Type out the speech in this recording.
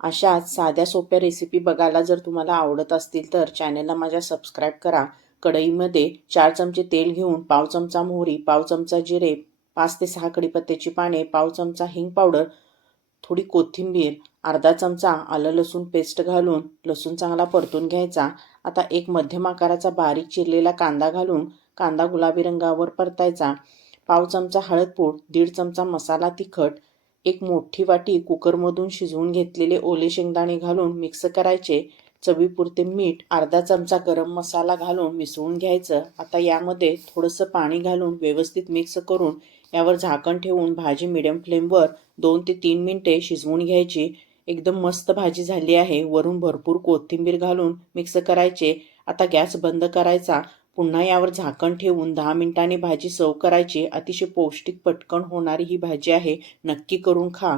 अशाच साध्या सोप्या रेसिपी बघायला जर तुम्हाला आवडत असतील तर चॅनलला माझ्या सबस्क्राईब करा. कढईमध्ये 4 चमचे तेल घेऊन पाव चमचा मोहरी, पाव चमचा जिरे, 5 ते 6 कढीपत्त्याची पाने, पाव चमचा हिंग पावडर, थोडी कोथिंबीर, अर्धा चमचा आलं लसूण पेस्ट घालून लसूण चांगला परतून घ्यायचा. आता एक मध्यम आकाराचा बारीक चिरलेला कांदा घालून कांदा गुलाबी रंगावर परतायचा. पाव चमचा हळदपूड, 1.5 चमचा मसाला तिखट, एक मोठी वाटी कुकरमधून शिजवून घेतलेले ओले शेंगदाणे घालून मिक्स करायचे. चवीपुरते मीठ, अर्धा चमचा गरम मसाला घालून मिसळून घ्यायचं. आता यामध्ये थोडंसं पाणी घालून व्यवस्थित मिक्स करून यावर झाकण ठेवून भाजी मिडियम फ्लेमवर 2 ते 3 मिनिटे शिजवून घ्यायची. एकदम मस्त भाजी झाली आहे. वरून भरपूर कोथिंबीर घालून मिक्स करायचे. आता गॅस बंद करायचा. पुन्हा यावर झाकण ठेवून 10 मिनिटांनी भाजी सर्व्ह करायची. अतिशय पौष्टिक पटकन होणारी ही भाजी आहे. नक्की करून खा.